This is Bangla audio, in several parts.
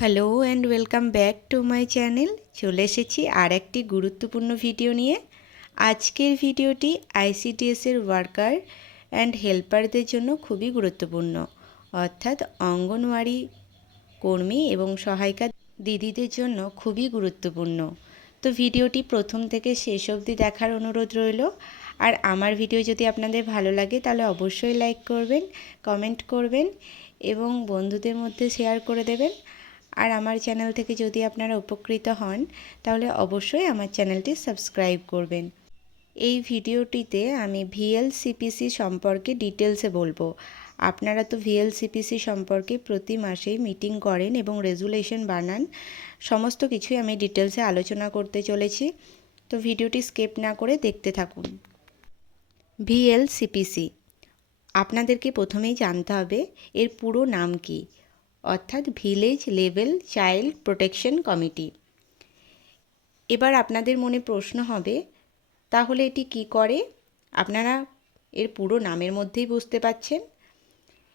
Hello and welcome back to my channel. চলে এসেছি আর একটি গুরুত্বপূর্ণ ভিডিও নিয়ে। আজকের ভিডিওটি আইসিডিএসের ওয়ার্কার অ্যান্ড হেল্পারদের জন্য খুবই গুরুত্বপূর্ণ, অর্থাৎ অঙ্গনওয়াড়ি কর্মী এবং সহায়িকা দিদিদের জন্য খুবই গুরুত্বপূর্ণ। তো ভিডিওটি প্রথম থেকে শেষ অবধি দেখার অনুরোধ রইল। আর আমার ভিডিও যদি আপনাদের ভালো লাগে তাহলে অবশ্যই লাইক করবেন, কমেন্ট করবেন এবং বন্ধুদের মধ্যে শেয়ার করে দেবেন। আর আমার চ্যানেল থেকে যদি আপনারা উপকৃত হন তাহলে অবশ্যই আমার চ্যানেলটি সাবস্ক্রাইব করবেন। এই ভিডিওটিতে আমি ভিএলসিপিসি সম্পর্কে ডিটেলসে বলবো। আপনারা তো ভিএলসিপিসি সম্পর্কে প্রতি মাসেই মিটিং করেন এবং রেজুলেশন বানান, সমস্ত কিছুই আমি ডিটেলসে আলোচনা করতে চলেছি। তো ভিডিওটি স্কিপ না করে দেখতে থাকুন। ভিএলসিপিসি আপনাদেরকে প্রথমেই জানতে হবে এর পুরো নাম কি, অর্থাৎ village level child protection committee. এবার আপনাদের মনে প্রশ্ন হবে, তাহলে এটি কি করে? আপনারা এর পুরো নামের মধ্যেই বুঝতে পাচ্ছেন।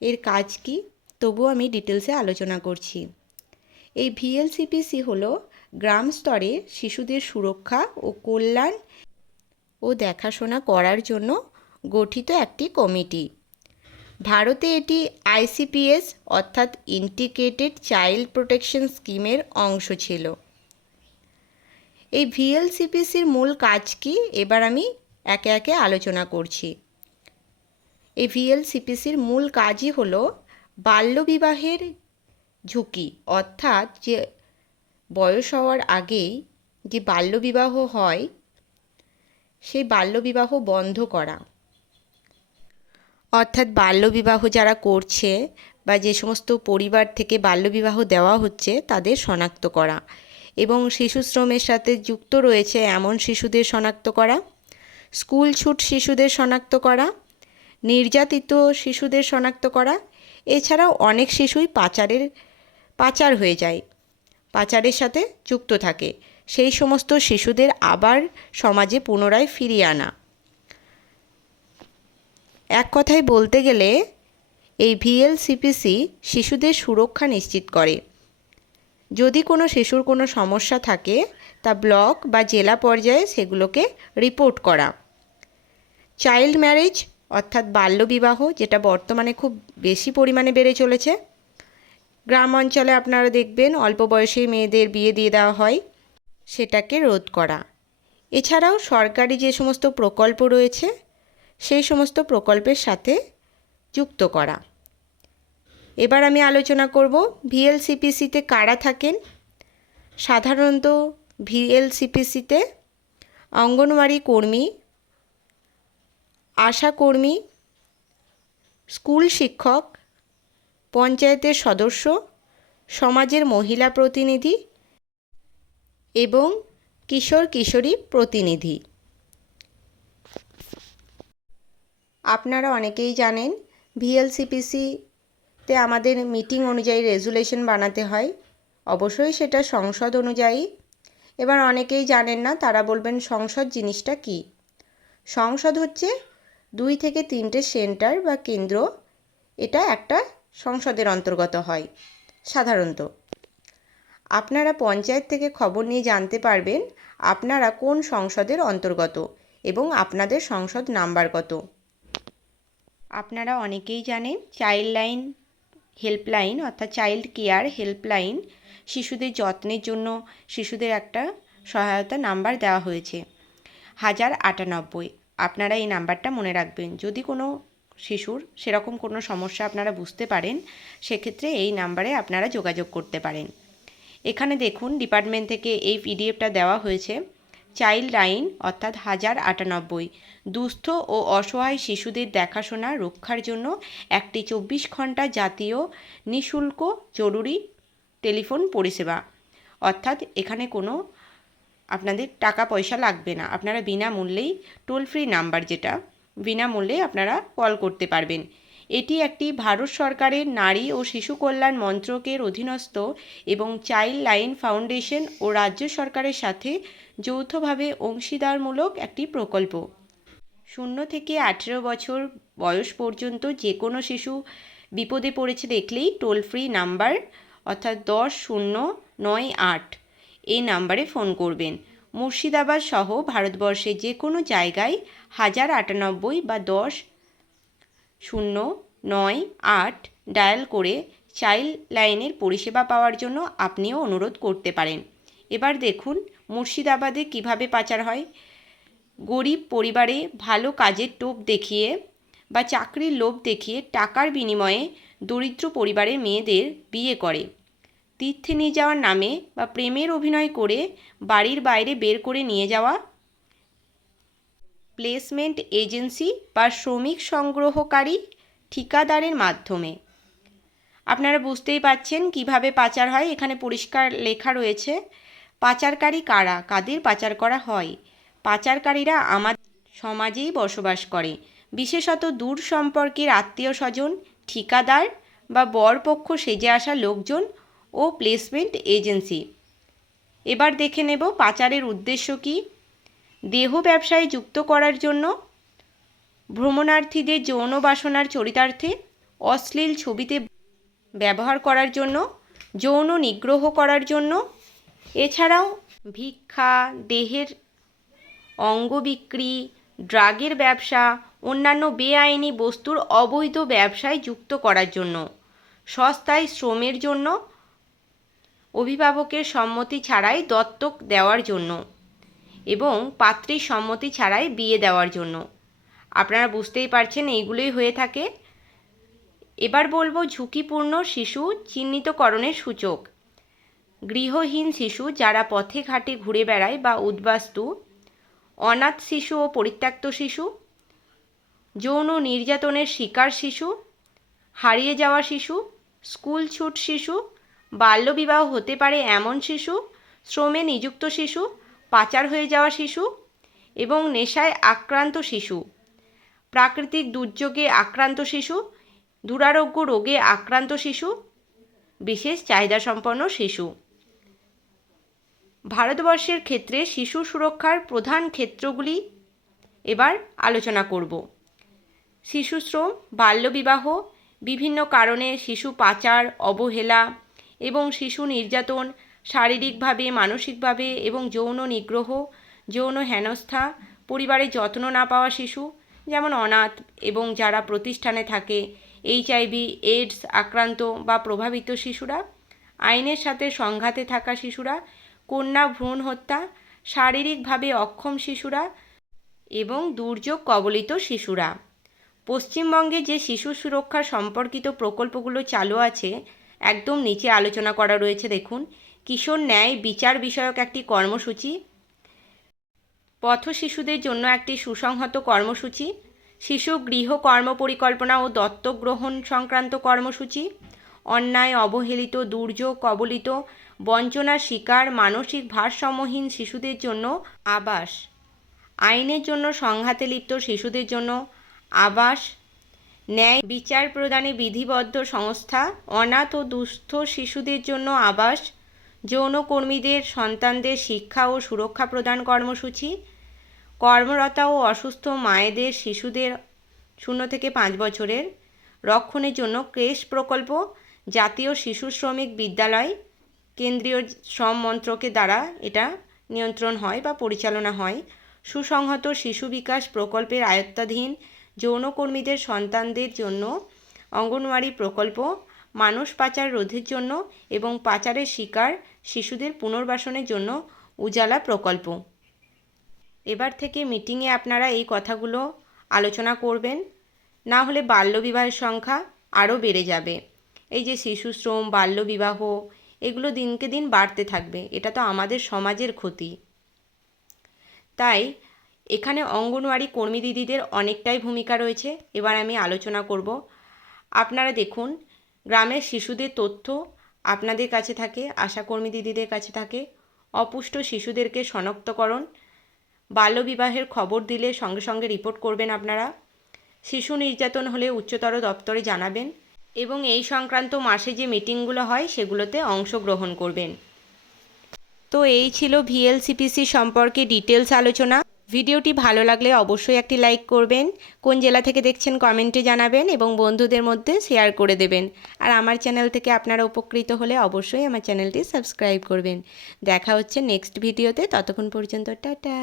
এর কাজ কি, তবুও আমি ডিটেলসে আলোচনা করছি। এই ভিএলসিপিসি হলো গ্রাম স্তরে শিশুদের সুরক্ষা ও কল্যাণ ও দেখাশোনা করার জন্য গঠিত একটি কমিটি। ভারতে এটি আইসিপিএস অর্থাৎ ইন্টিগ্রেটেড চাইল্ড প্রোটেকশন স্কিমের অংশ ছিল। এই ভিএলসিপিসির মূল কাজ কি, এবার আমি একে একে আলোচনা করছি। এই ভিএলসিপিসির মূল কাজই হলো বাল্যবিবাহের ঝুঁকি, অর্থাৎ যে বয়স হওয়ার আগেই যে বাল্যবিবাহ হয় সেই বাল্যবিবাহ বন্ধ করা, অর্থাৎ বাল্যবিবাহ যারা করছে বা যে সমস্ত পরিবার থেকে বাল্যবিবাহ দেওয়া হচ্ছে তাদের শনাক্ত করা এবং শিশু শ্রমের সাথে যুক্ত রয়েছে এমন শিশুদের শনাক্ত করা, স্কুল ছুট শিশুদের শনাক্ত করা, নির্যাতিত শিশুদের শনাক্ত করা। এছাড়াও অনেক শিশুই পাচার হয়ে যায়, পাচারের সাথে যুক্ত থাকে, সেই সমস্ত শিশুদের আবার সমাজে পুনরায় ফিরিয়ে আনা। এক কথায় বলতে গেলে এই ভিএলসিপিসি শিশুদের সুরক্ষা নিশ্চিত করে। যদি কোনো শিশুর কোনো সমস্যা থাকে তা ব্লক বা জেলা পর্যায়ে সেগুলোকে রিপোর্ট করা। চাইল্ড ম্যারেজ অর্থাৎ বাল্যবিবাহ, যেটা বর্তমানে খুব বেশি পরিমাণে বেড়ে চলেছে। গ্রাম অঞ্চলে আপনারা দেখবেন অল্প বয়সী মেয়েদের বিয়ে দিয়ে দেওয়া হয়, সেটাকে রোধ করা। এছাড়াও সরকারি যে সমস্ত প্রকল্প রয়েছে সেই সমস্ত প্রকল্পের সাথে যুক্ত করা। এবার আমি আলোচনা করব ভিএলসিপিসিতে কারা থাকেন। সাধারণত ভিএলসিপিসিতে অঙ্গনওয়াড়ি কর্মী, আশা কর্মী, স্কুল শিক্ষক, পঞ্চায়েতের সদস্য, সমাজের মহিলা প্রতিনিধি এবং কিশোর কিশোরী প্রতিনিধি। আপনারা অনেকেই জানেন ভিএলসিপিসিতে আমাদের মিটিং অনুযায়ী রেজুলেশন বানাতে হয়, অবশ্যই সেটা সংসদ অনুযায়ী। এবার অনেকেই জানেন না, তারা বলবেন সংসদ জিনিসটা কি। সংসদ হচ্ছে 2 থেকে 3টে সেন্টার বা কেন্দ্র, এটা একটা সংসদের অন্তর্গত হয় সাধারণত। আপনারা পঞ্চায়েত থেকে খবর নিয়ে জানতে পারবেন আপনারা কোন সংসদের অন্তর্গত এবং আপনাদের সংসদ নাম্বার কত। আপনারা অনেকেই জানেন চাইল্ড লাইন হেল্পলাইন অর্থাৎ চাইল্ড কেয়ার হেল্পলাইন, শিশুদের যত্নের জন্য শিশুদের একটা সহায়তা নাম্বার দেওয়া হয়েছে 1098। আপনারা এই নাম্বারটা মনে রাখবেন। যদি কোনো শিশুর সেরকম কোনো সমস্যা আপনারা বুঝতে পারেন সেক্ষেত্রে এই নাম্বারে আপনারা যোগাযোগ করতে পারেন। এখানে দেখুন ডিপার্টমেন্ট থেকে এই পিডিএফটা দেওয়া হয়েছে। চাইল্ড লাইন অর্থাৎ 1098 দুস্থ ও অসহায় শিশুদের দেখাশোনা রক্ষার জন্য একটি 24 ঘন্টা জাতীয় নিঃশুল্ক জরুরি টেলিফোন পরিষেবা, অর্থাৎ এখানে কোনো আপনাদের টাকা পয়সা লাগবে না, আপনারা বিনামূল্যেই টোল ফ্রি নাম্বার, যেটা বিনামূল্যে আপনারা কল করতে পারবেন। এটি একটি ভারত সরকারের নারী ও শিশু কল্যাণ মন্ত্রকের অধীনস্থ এবং চাইল্ড লাইন ফাউন্ডেশন ও রাজ্য সরকারের সাথে যৌথভাবে অংশীদারমূলক একটি প্রকল্প। 0 থেকে 18 বছর বয়স পর্যন্ত যে কোনো শিশু বিপদে পড়েছে দেখলেই টোল ফ্রি নাম্বার অর্থাৎ 10-098 এই নাম্বারে ফোন করবেন। মুর্শিদাবাদ সহ ভারতবর্ষের যে কোনো জায়গায় 1098 বা 10-098 ডায়াল করে চাইল্ড লাইনের পরিষেবা পাওয়ার জন্য আপনিও অনুরোধ করতে পারেন। এবার দেখুন মুর্শিদাবাদে কিভাবে পাচার হয়। গরিব পরিবারে ভালো কাজের টোপ দেখিয়ে বা চাকরির লোভ দেখিয়ে টাকার বিনিময়ে দরিদ্র পরিবারের মেয়েদের বিয়ে করে। তীর্থে নিয়ে যাওয়ার নামে বা প্রেমের অভিনয় করে বাড়ির বাইরে বের করে নিয়ে যাওয়া, প্লেসমেন্ট এজেন্সি বা শ্রমিক সংগ্রহকারী ঠিকাদারের মাধ্যমে। আপনারা বুঝতেই পাচ্ছেন কিভাবে পাচার হয়। এখানে পরিষ্কার লেখা রয়েছে পাচারকারী কারা, কাদের পাচার করা হয়। পাচারকারীরা আমাদের সমাজেই বসবাস করে, বিশেষত দূর সম্পর্কের আত্মীয় স্বজন, ঠিকাদার বা বরপক্ষ সেজে আসা লোকজন ও প্লেসমেন্ট এজেন্সি। এবার দেখে নেব পাচারের উদ্দেশ্য কী। দেহ ব্যবসায় যুক্ত করার জন্য, ভ্রমণার্থীদের যৌন বাসনার চরিতার্থে, অশ্লীল ছবিতে ব্যবহার করার জন্য, যৌন নিগ্রহ করার জন্য, এছাড়াও ভিক্ষা, দেহের অঙ্গ বিক্রি, ড্রাগের ব্যবসা, অন্যান্য বেআইনি বস্তুর অবৈধ ব্যবসায় যুক্ত করার জন্য, সস্তায় শ্রমের জন্য, অভিভাবকের সম্মতি ছাড়াই দত্তক দেওয়ার জন্য এবং পাত্রীর সম্মতি ছাড়াই বিয়ে দেওয়ার জন্য। আপনারা বুঝতেই পারছেন এইগুলোই হয়ে থাকে। এবার বলবো ঝুঁকিপূর্ণ শিশু চিহ্নিতকরণের সূচক। গৃহহীন শিশু যারা পথে ঘাটে ঘুরে বেড়ায় বা উদ্বাস্তু, অনাথ শিশু ও পরিত্যক্ত শিশু, যৌন নির্যাতনের শিকার শিশু, হারিয়ে যাওয়া শিশু, স্কুল ছুট শিশু, বাল্যবিবাহ হতে পারে এমন শিশু, শ্রমে নিযুক্ত শিশু, পাচার হয়ে যাওয়া শিশু এবং নেশায় আক্রান্ত শিশু, প্রাকৃতিক দুর্যোগে আক্রান্ত শিশু, দুরারোগ্য রোগে আক্রান্ত শিশু, বিশেষ চাহিদাসম্পন্ন শিশু। ভারতবর্ষের ক্ষেত্রে শিশু সুরক্ষার প্রধান ক্ষেত্রগুলি এবার আলোচনা করব। শিশুশ্রম, বাল্যবিবাহ, বিভিন্ন কারণে শিশু পাচার, অবহেলা এবং শিশু নির্যাতন, শারীরিকভাবে, মানসিকভাবে এবং যৌন নিগ্রহ, যৌন হেনস্থা, পরিবারের যত্ন না পাওয়া শিশু যেমন অনাথ এবং যারা প্রতিষ্ঠানে থাকে, এইচআইভি এইডস আক্রান্ত বা প্রভাবিত শিশুরা, আইনের সাথে সংঘাতে থাকা শিশুরা, কন্যা ভ্রূণ হত্যা, শারীরিকভাবে অক্ষম শিশুরা এবং দুর্যোগ কবলিত শিশুরা। পশ্চিমবঙ্গে যে শিশু সুরক্ষা সম্পর্কিত প্রকল্পগুলো চালু আছে একদম নিচে আলোচনা করা রয়েছে। দেখুন, কিশোর ন্যায় বিচার বিষয়ক একটি কর্মসূচি, পথ শিশুদের জন্য একটি সুসংহত কর্মসূচি, শিশু গৃহ কর্ম পরিকল্পনা ও দত্তক গ্রহণ সংক্রান্ত কর্মসূচি, অন্যায়, অবহেলিত, দুর্যোগ কবলিত, বঞ্চনার শিকার, মানসিক ভারসাম্যহীন শিশুদের জন্য আবাস, আইনের জন্য সংঘাতে লিপ্ত শিশুদের জন্য আবাস, ন্যায় বিচার প্রদানে বিধিবদ্ধ সংস্থা, অনাথ ও দুস্থ শিশুদের জন্য আবাস, যৌনকর্মীদের সন্তানদের শিক্ষা ও সুরক্ষা প্রদান কর্মসূচি, কর্মরতা ও অসুস্থ মায়েদের শিশুদের 0 থেকে 5 বছরের রক্ষণের জন্য ক্রেশ প্রকল্প, জাতীয় শিশু শ্রমিক বিদ্যালয়, কেন্দ্রীয় শ্রম মন্ত্রকের দ্বারা এটা নিয়ন্ত্রণ হয় বা পরিচালনা হয়, সুসংহত শিশু বিকাশ প্রকল্পের আয়ত্তাধীন যৌনকর্মীদের সন্তানদের জন্য অঙ্গনওয়াড়ি প্রকল্প, মানুষ পাচার রোধের জন্য এবং পাচারের শিকার শিশুদের পুনর্বাসনের জন্য উজালা প্রকল্প। এবার থেকে মিটিংয়ে আপনারা এই কথাগুলো আলোচনা করবেন, না হলে বাল্যবিবাহের সংখ্যা আরও বেড়ে যাবে। এই যে শিশু শ্রম, বাল্যবিবাহ, এগুলো দিনকে দিন বাড়তে থাকবে, এটা তো আমাদের সমাজের ক্ষতি। তাই এখানে অঙ্গনওয়াড়ি কর্মী দিদিদের অনেকটাই ভূমিকা রয়েছে। এবার আমি আলোচনা করব। আপনারা দেখুন, গ্রামের শিশুদের তথ্য আপনাদের কাছে থাকে, আশাকর্মী দিদিদের কাছে থাকে। অপুষ্ট শিশুদেরকে শনাক্তকরণ, বাল্যবিবাহের খবর দিলে সঙ্গে সঙ্গে রিপোর্ট করবেন আপনারা। শিশু নির্যাতন হলে উচ্চতর দপ্তরে জানাবেন এবং এই সংক্রান্ত মাসে যে মিটিংগুলো হয় সেগুলোতে অংশগ্রহণ করবেন। তো এই ছিল ভিএলসিপিসি সম্পর্কে ডিটেলস আলোচনা। ভিডিওটি ভালো লাগলে অবশ্যই একটি লাইক করবেন, কোন জেলা থেকে দেখছেন কমেন্টে জানাবেন এবং বন্ধুদের মধ্যে শেয়ার করে দেবেন। আর আমার চ্যানেল থেকে আপনারা উপকৃত হলে অবশ্যই আমার চ্যানেলটি সাবস্ক্রাইব করবেন। দেখা হচ্ছে নেক্সট ভিডিওতে, ততক্ষণ পর্যন্ত টাটা।